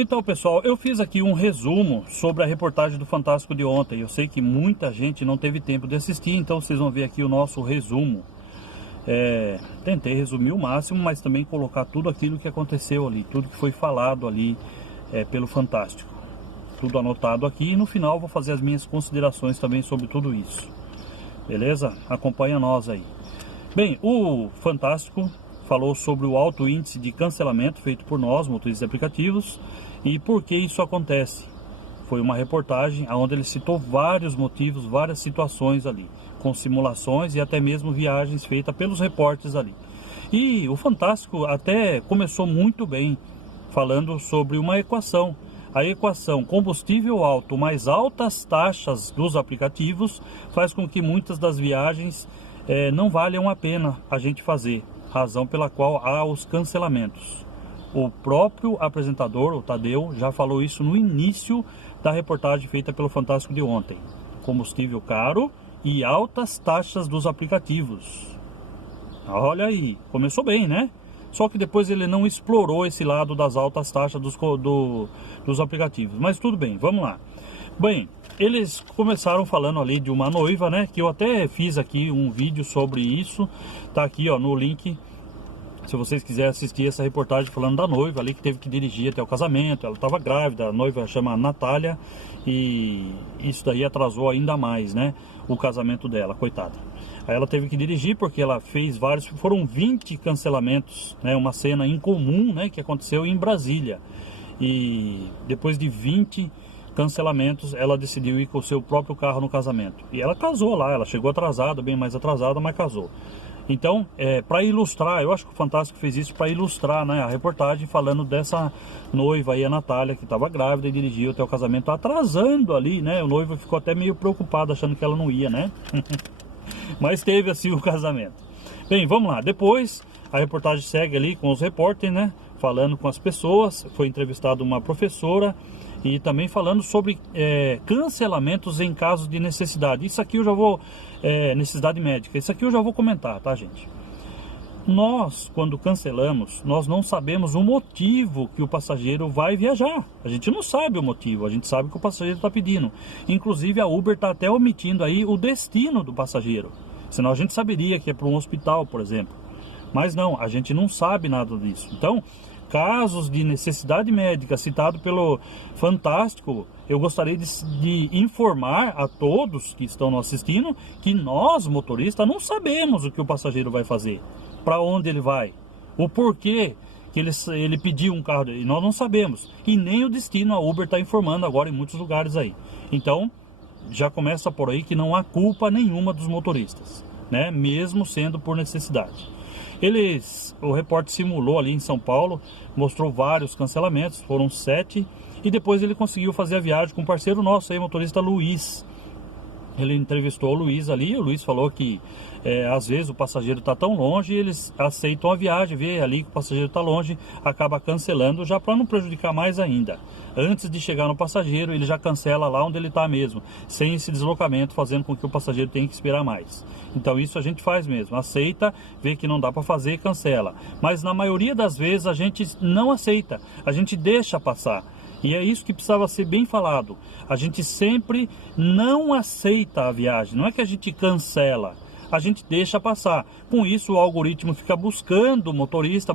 Então, pessoal, eu fiz aqui um resumo sobre a reportagem do Fantástico de ontem. Eu sei que muita gente não teve tempo de assistir, então vocês vão ver aqui o nosso resumo. Tentei resumir o máximo, mas também colocar tudo aquilo que aconteceu ali, tudo que foi falado ali pelo Fantástico. Tudo anotado aqui e no final vou fazer as minhas considerações também sobre tudo isso. Beleza? Acompanha nós aí. Bem, o Fantástico falou sobre o alto índice de cancelamento feito por nós, motoristas de aplicativos, e por que isso acontece. Foi uma reportagem onde ele citou vários motivos, várias situações ali, com simulações e até mesmo viagens feitas pelos repórteres ali. E o Fantástico até começou muito bem, falando sobre uma equação. A equação combustível alto mais altas taxas dos aplicativos faz com que muitas das viagens não valham a pena a gente fazer, razão pela qual há os cancelamentos. O próprio apresentador, o Tadeu, já falou isso no início da reportagem feita pelo Fantástico de ontem. Combustível caro e altas taxas dos aplicativos. Olha aí, começou bem, né? Só que depois ele não explorou esse lado das altas taxas dos aplicativos. Mas tudo bem, vamos lá. Bem, eles começaram falando ali de uma noiva, né? Que eu até fiz aqui um vídeo sobre isso. Tá aqui, ó, no link. Se vocês quiserem assistir essa reportagem falando da noiva ali que teve que dirigir até o casamento. Ela estava grávida, a noiva chama Natália. E isso daí atrasou ainda mais, né? O casamento dela, coitada. Aí ela teve que dirigir porque ela fez vários, foram 20 cancelamentos, né? Uma cena incomum, né? Que aconteceu em Brasília. E depois de 20 cancelamentos, ela decidiu ir com o seu próprio carro no casamento. E ela casou lá, ela chegou atrasada, bem mais atrasada, mas casou. Então, para ilustrar, eu acho que o Fantástico fez isso para ilustrar, né, a reportagem falando dessa noiva aí, a Natália, que estava grávida e dirigiu até o casamento, atrasando ali, né? O noivo ficou até meio preocupado, achando que ela não ia, né? Mas teve assim o casamento. Bem, vamos lá. Depois, a reportagem segue ali com os repórteres, né? Falando com as pessoas. Foi entrevistada uma professora e também falando sobre cancelamentos em casos de necessidade. Isso aqui eu já vou... necessidade médica. Isso aqui eu já vou comentar, tá, gente? Nós, quando cancelamos, nós não sabemos o motivo que o passageiro vai viajar. A gente não sabe o motivo, a gente sabe que o passageiro está pedindo. Inclusive a Uber está até omitindo aí o destino do passageiro. Senão a gente saberia que é para um hospital, por exemplo. Mas não, a gente não sabe nada disso. Então, casos de necessidade médica citado pelo Fantástico, eu gostaria de informar a todos que estão nos assistindo que nós, motoristas, não sabemos o que o passageiro vai fazer, para onde ele vai, o porquê que ele pediu um carro dele, nós não sabemos, e nem o destino a Uber está informando agora em muitos lugares aí. Então, já começa por aí que não há culpa nenhuma dos motoristas, né? Mesmo sendo por necessidade. O repórter simulou ali em São Paulo, mostrou vários cancelamentos, foram 7, e depois ele conseguiu fazer a viagem com um parceiro nosso aí, motorista Luiz. Ele entrevistou o Luiz ali, o Luiz falou que às vezes o passageiro está tão longe e eles aceitam a viagem, vê ali que o passageiro está longe, acaba cancelando já para não prejudicar mais ainda. Antes de chegar no passageiro, ele já cancela lá onde ele está mesmo, sem esse deslocamento, fazendo com que o passageiro tenha que esperar mais. Então isso a gente faz mesmo, aceita, vê que não dá para fazer e cancela. Mas na maioria das vezes a gente não aceita, a gente deixa passar. E é isso que precisava ser bem falado. A gente sempre não aceita a viagem, não é que a gente cancela, a gente deixa passar. Com isso o algoritmo fica buscando o motorista,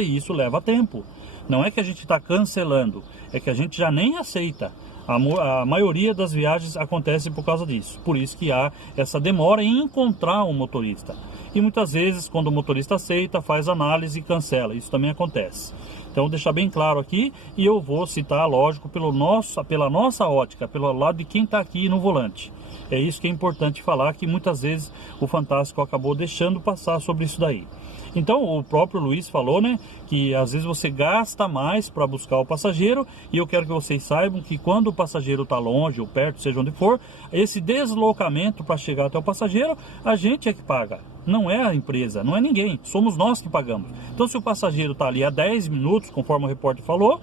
e isso leva tempo. Não é que a gente está cancelando, é que a gente já nem aceita. A maioria das viagens acontece por causa disso. Por isso que há essa demora em encontrar um motorista. E muitas vezes, quando o motorista aceita, faz análise e cancela. Isso também acontece. Então, deixar bem claro aqui, e eu vou citar, lógico, pela nossa ótica, pelo lado de quem está aqui no volante. É isso que é importante falar, que muitas vezes o Fantástico acabou deixando passar sobre isso daí. Então, o próprio Luiz falou, né, que às vezes você gasta mais para buscar o passageiro, e eu quero que vocês saibam que quando o passageiro está longe ou perto, seja onde for, esse deslocamento para chegar até o passageiro, a gente é que paga. Não é a empresa, não é ninguém, somos nós que pagamos. Então, se o passageiro está ali há 10 minutos, conforme o repórter falou,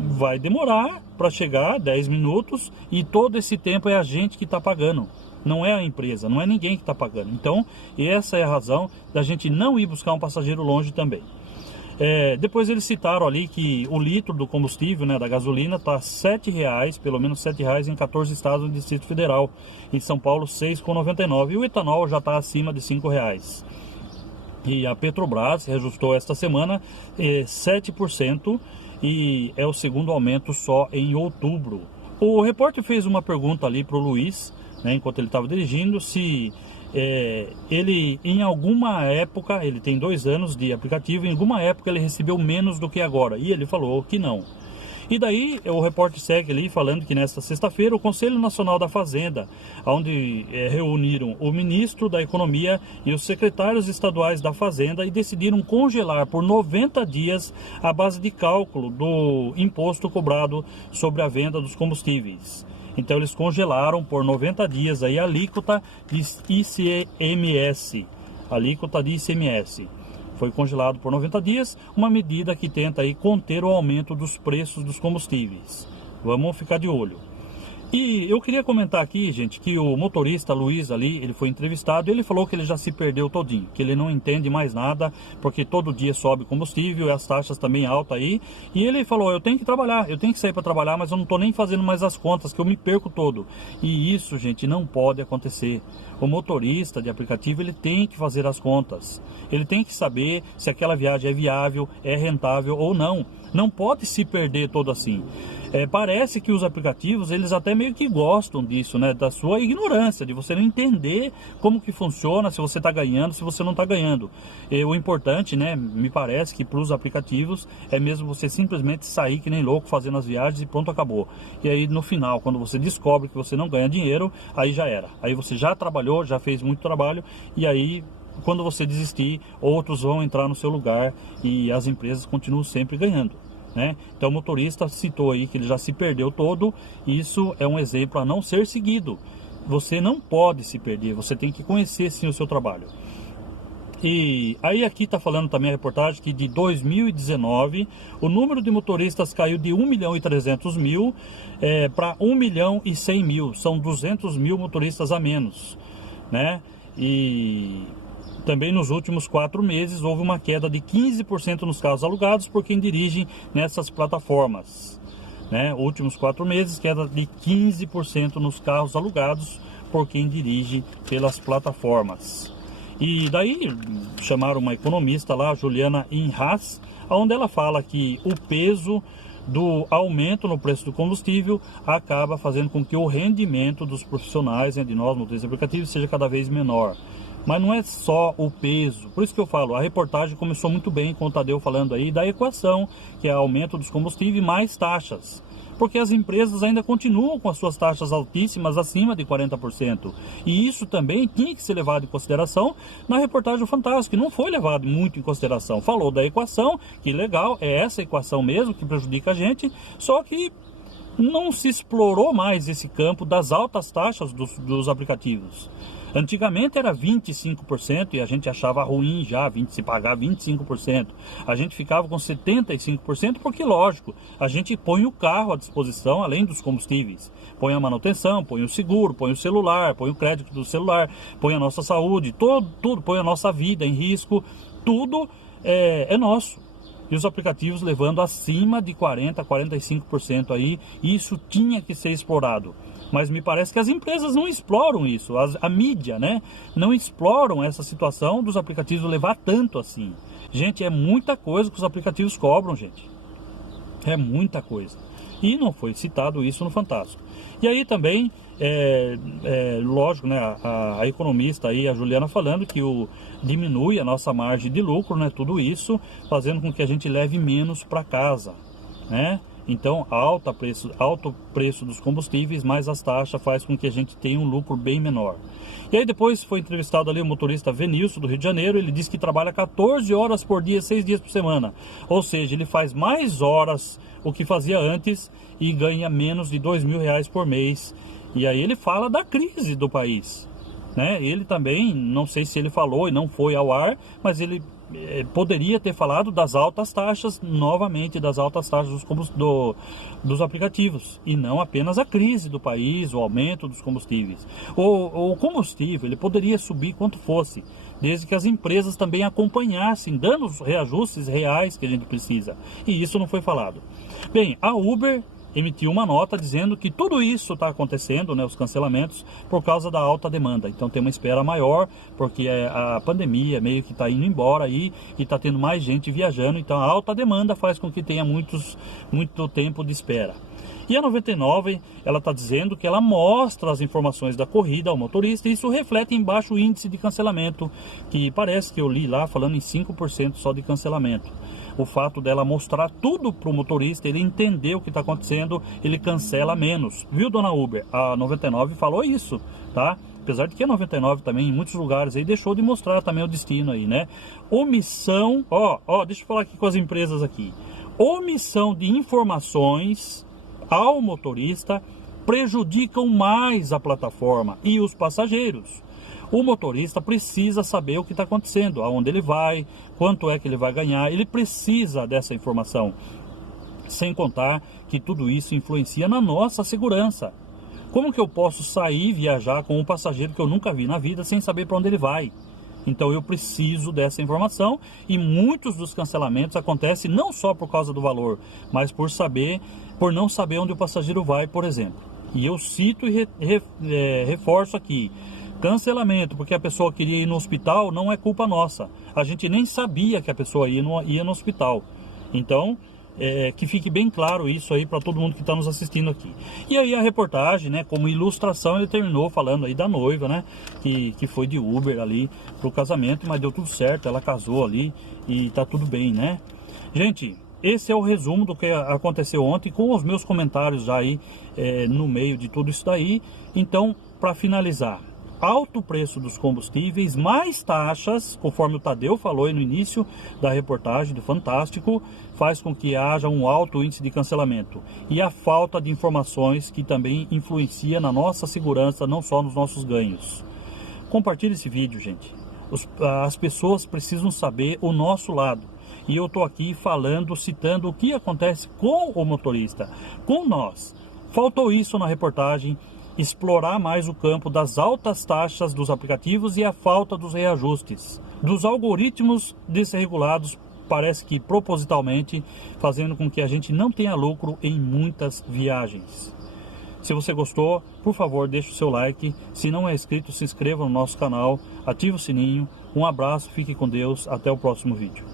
vai demorar para chegar 10 minutos, e todo esse tempo é a gente que está pagando. Não é a empresa, não é ninguém que está pagando. Então, essa é a razão da gente não ir buscar um passageiro longe também. Depois eles citaram ali que o litro do combustível, né, da gasolina, está R$ 7,00, pelo menos R$ 7,00 em 14 estados do Distrito Federal. Em São Paulo, R$ 6,99. E o etanol já está acima de R$ 5,00. E a Petrobras reajustou esta semana 7%, e é o segundo aumento só em outubro. O repórter fez uma pergunta ali para o Luiz, né, enquanto ele estava dirigindo, se ele em alguma época, ele tem 2 anos de aplicativo, em alguma época ele recebeu menos do que agora, e ele falou que não. E daí o repórter segue ali falando que nesta sexta-feira o Conselho Nacional da Fazenda, onde reuniram o ministro da Economia e os secretários estaduais da Fazenda, e decidiram congelar por 90 dias a base de cálculo do imposto cobrado sobre a venda dos combustíveis. Então eles congelaram por 90 dias aí a alíquota de ICMS. Alíquota de ICMS. Foi congelado por 90 dias, uma medida que tenta aí conter o aumento dos preços dos combustíveis. Vamos ficar de olho. E eu queria comentar aqui, gente, que o motorista Luiz ali, ele foi entrevistado e ele falou que ele já se perdeu todinho, que ele não entende mais nada, porque todo dia sobe combustível e as taxas também altas aí. E ele falou, eu tenho que trabalhar, eu tenho que sair para trabalhar, mas eu não estou nem fazendo mais as contas, que eu me perco todo. E isso, gente, não pode acontecer. O motorista de aplicativo, ele tem que fazer as contas. Ele tem que saber se aquela viagem é viável, é rentável ou não. Não pode se perder todo assim. Parece que os aplicativos, eles até meio que gostam disso, né? Da sua ignorância, de você não entender como que funciona, se você está ganhando, se você não está ganhando. O importante, né, me parece que para os aplicativos é mesmo você simplesmente sair que nem louco fazendo as viagens e pronto, acabou. E aí no final, quando você descobre que você não ganha dinheiro, aí já era. Aí você já trabalhou, já fez muito trabalho, e aí quando você desistir, outros vão entrar no seu lugar e as empresas continuam sempre ganhando, né? Então o motorista citou aí que ele já se perdeu todo. Isso é um exemplo a não ser seguido. Você não pode se perder, você tem que conhecer sim o seu trabalho. E aí aqui está falando também a reportagem que de 2019 o número de motoristas caiu de 1.300.000 para 1.100.000. São 200 mil motoristas a menos, né? E também nos últimos 4 meses houve uma queda de 15% nos carros alugados por quem dirige nessas plataformas, né? Últimos 4 meses, queda de 15% nos carros alugados por quem dirige pelas plataformas. E daí chamaram uma economista lá, Juliana Inhas, onde ela fala que o peso do aumento no preço do combustível acaba fazendo com que o rendimento dos profissionais, né, de nós motoristas aplicativos, seja cada vez menor. Mas não é só o peso, por isso que eu falo, a reportagem começou muito bem com o Tadeu falando aí da equação, que é aumento dos combustíveis mais taxas. Porque as empresas ainda continuam com as suas taxas altíssimas, acima de 40%. E isso também tinha que ser levado em consideração na reportagem do Fantástico, que não foi levado muito em consideração. Falou da equação, que legal, é essa equação mesmo que prejudica a gente, só que não se explorou mais esse campo das altas taxas dos aplicativos. Antigamente era 25% e a gente achava ruim já se pagar 25%. A gente ficava com 75% porque, lógico, a gente põe o carro à disposição além dos combustíveis. Põe a manutenção, põe o seguro, põe o celular, põe o crédito do celular, põe a nossa saúde, tudo, põe a nossa vida em risco, tudo é nosso. E os aplicativos levando acima de 40%, 45% aí, isso tinha que ser explorado. Mas me parece que as empresas não exploram isso, a mídia, né? Não exploram essa situação dos aplicativos levar tanto assim. Gente, é muita coisa que os aplicativos cobram, gente. É muita coisa. E não foi citado isso no Fantástico. E aí também, lógico, né? A economista aí, a Juliana, falando que diminui a nossa margem de lucro, né? Tudo isso fazendo com que a gente leve menos para casa, né? Então, alto preço dos combustíveis, mais as taxas, faz com que a gente tenha um lucro bem menor. E aí depois foi entrevistado ali o motorista Venilson, do Rio de Janeiro. Ele disse que trabalha 14 horas por dia, 6 dias por semana. Ou seja, ele faz mais horas o que fazia antes e ganha menos de R$2.000 por mês. E aí ele fala da crise do país, né? Ele também, não sei se ele falou e não foi ao ar, mas ele poderia ter falado das altas taxas, novamente, das altas taxas dos aplicativos, e não apenas a crise do país, o aumento dos combustíveis. O combustível, ele poderia subir quanto fosse, desde que as empresas também acompanhassem, dando os reajustes reais que a gente precisa. E isso não foi falado. Bem, a Uber emitiu uma nota dizendo que tudo isso está acontecendo, né, os cancelamentos, por causa da alta demanda. Então tem uma espera maior, porque a pandemia meio que está indo embora aí e está tendo mais gente viajando. Então a alta demanda faz com que tenha muito tempo de espera. E a 99, ela está dizendo que ela mostra as informações da corrida ao motorista, e isso reflete em baixo índice de cancelamento, que parece que eu li lá falando em 5% só de cancelamento. O fato dela mostrar tudo para o motorista, ele entender o que está acontecendo, ele cancela menos. Viu, dona Uber? A 99 falou isso, tá? Apesar de que a 99 também, em muitos lugares, aí deixou de mostrar também o destino aí, né? Omissão, deixa eu falar aqui com as empresas aqui. Omissão de informações ao motorista prejudicam mais a plataforma e os passageiros. O motorista precisa saber o que está acontecendo, aonde ele vai, quanto é que ele vai ganhar, ele precisa dessa informação. Sem contar que tudo isso influencia na nossa segurança. Como que eu posso sair e viajar com um passageiro que eu nunca vi na vida sem saber para onde ele vai? Então eu preciso dessa informação, e muitos dos cancelamentos acontecem não só por causa do valor, mas por não saber onde o passageiro vai, por exemplo. E eu cito e reforço aqui: cancelamento porque a pessoa queria ir no hospital não é culpa nossa. A gente nem sabia que a pessoa ia no hospital. Então, que fique bem claro isso aí para todo mundo que está nos assistindo aqui. E aí a reportagem, né, como ilustração, ele terminou falando aí da noiva, né, que foi de Uber ali pro casamento, mas deu tudo certo, ela casou ali e tá tudo bem, né? Gente, esse é o resumo do que aconteceu ontem, com os meus comentários já aí no meio de tudo isso daí. Então, para finalizar, alto preço dos combustíveis, mais taxas, conforme o Tadeu falou aí no início da reportagem do Fantástico, faz com que haja um alto índice de cancelamento. E a falta de informações, que também influencia na nossa segurança, não só nos nossos ganhos. Compartilhe esse vídeo, gente. As pessoas precisam saber o nosso lado. E eu estou aqui falando, citando o que acontece com o motorista, com nós. Faltou isso na reportagem: explorar mais o campo das altas taxas dos aplicativos e a falta dos reajustes. Dos algoritmos desregulados, parece que propositalmente, fazendo com que a gente não tenha lucro em muitas viagens. Se você gostou, por favor, deixe o seu like. Se não é inscrito, se inscreva no nosso canal, ative o sininho. Um abraço, fique com Deus, até o próximo vídeo.